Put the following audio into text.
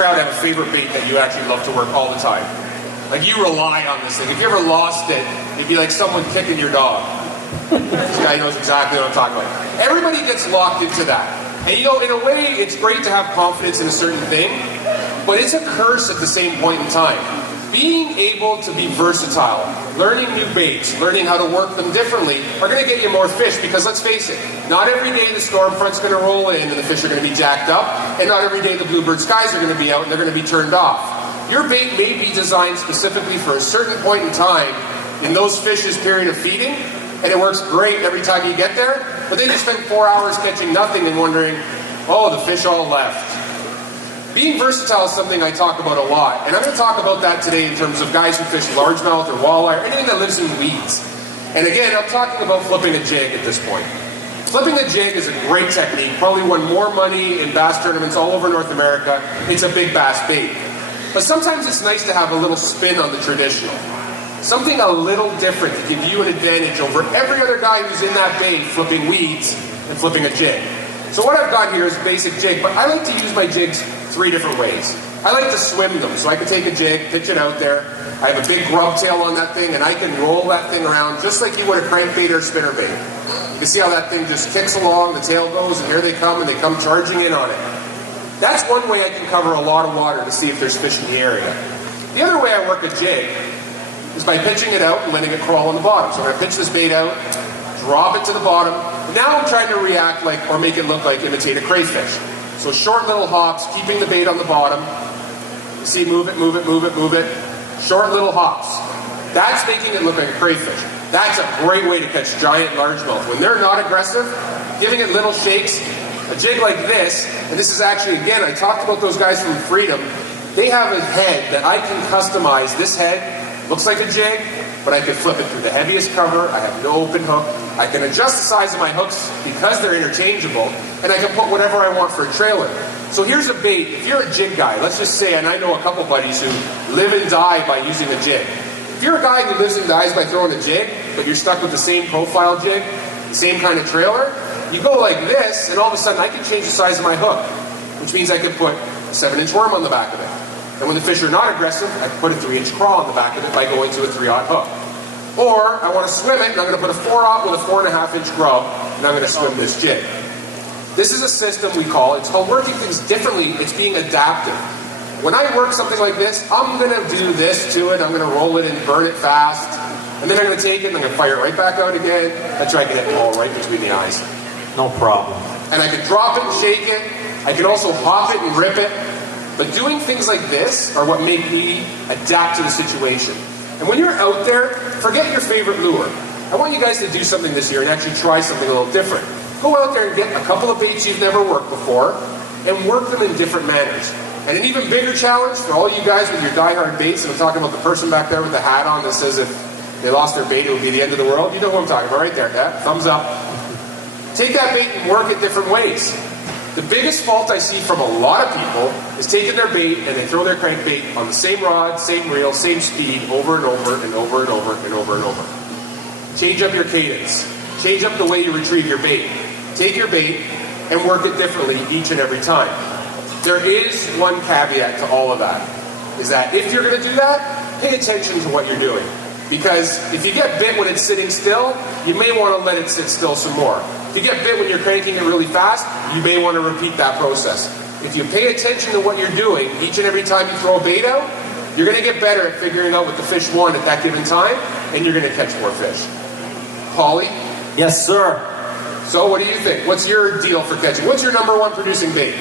crowd have a favorite bait that you actually love to work all the time? Like you rely on this thing. If you ever lost it, it'd be like someone kicking your dog. This guy knows exactly what I'm talking about. Everybody gets locked into that. And you know, in a way, it's great to have confidence in a certain thing, but it's a curse at the same point in time. Being able to be versatile, learning new baits, learning how to work them differently are going to get you more fish because let's face it, not every day the storm front's going to roll in and the fish are going to be jacked up, and not every day the bluebird skies are going to be out and they're going to be turned off. Your bait may be designed specifically for a certain point in time in those fish's period of feeding, and it works great every time you get there, but then you spend 4 hours catching nothing and wondering, oh, the fish all left. Being versatile is something I talk about a lot, and I'm going to talk about that today in terms of guys who fish largemouth or walleye or anything that lives in weeds. And again, I'm talking about flipping a jig at this point. Flipping a jig is a great technique, probably won more money in bass tournaments all over North America. It's a big bass bait. But sometimes it's nice to have a little spin on the traditional. Something a little different to give you an advantage over every other guy who's in that bait flipping weeds and flipping a jig. So what I've got here is a basic jig, but I like to use my jigs 3 different ways. I like to swim them, so I can take a jig, pitch it out there. I have a big grub tail on that thing, and I can roll that thing around just like you would a crankbait or a spinnerbait. You can see how that thing just kicks along, the tail goes, and here they come, and they come charging in on it. That's one way I can cover a lot of water to see if there's fish in the area. The other way I work a jig is by pitching it out and letting it crawl on the bottom. So I'm going to pitch this bait out, drop it to the bottom. Now I'm trying to react like, or make it look like imitate a crayfish. So short little hops, keeping the bait on the bottom. You see, move it, move it, move it, move it. Short little hops. That's making it look like a crayfish. That's a great way to catch giant largemouth. When they're not aggressive, giving it little shakes, a jig like this, and this is actually, again, I talked about those guys from Freedom. They have a head that I can customize. This head looks like a jig, but I can flip it through the heaviest cover. I have no open hook. I can adjust the size of my hooks because they're interchangeable, and I can put whatever I want for a trailer. So here's a bait. If you're a jig guy, let's just say, and I know a couple buddies who live and die by using a jig. If you're a guy who lives and dies by throwing a jig, but you're stuck with the same profile jig, the same kind of trailer, you go like this, and all of a sudden I can change the size of my hook, which means I can put a 7-inch worm on the back of it. And when the fish are not aggressive, I can put a 3-inch crawl on the back of it by going to a 3/0 hook. Or I want to swim it, and I'm going to put a 4/0 with a 4.5-inch grub, and I'm going to swim this jig. This is a system we call, it's called working things differently, it's being adaptive. When I work something like this, I'm going to do this to it, I'm going to roll it and burn it fast, and then I'm going to take it and I'm going to fire it right back out again. That's right, I can hit Paul right between the eyes. No problem. And I can drop it and shake it, I can also hop it and rip it, but doing things like this are what make me adapt to the situation. And when you're out there, forget your favorite lure. I want you guys to do something this year and actually try something a little different. Go out there and get a couple of baits you've never worked before and work them in different manners. And an even bigger challenge for all you guys with your die-hard baits, and I'm talking about the person back there with the hat on that says if they lost their bait it would be the end of the world. You know who I'm talking about right there, yeah? Thumbs up. Take that bait and work it different ways. The biggest fault I see from a lot of people is taking their bait and they throw their crankbait on the same rod, same reel, same speed over and over and over and over and over and over. Change up your cadence. Change up the way you retrieve your bait. Take your bait and work it differently each and every time. There is one caveat to all of that, is that if you're going to do that, pay attention to what you're doing. Because if you get bit when it's sitting still, you may want to let it sit still some more. If you get bit when you're cranking it really fast, you may want to repeat that process. If you pay attention to what you're doing each and every time you throw a bait out, you're going to get better at figuring out what the fish want at that given time, and you're going to catch more fish. Paulie? Yes, sir. So what do you think? What's your deal for catching? What's your #1 producing bait?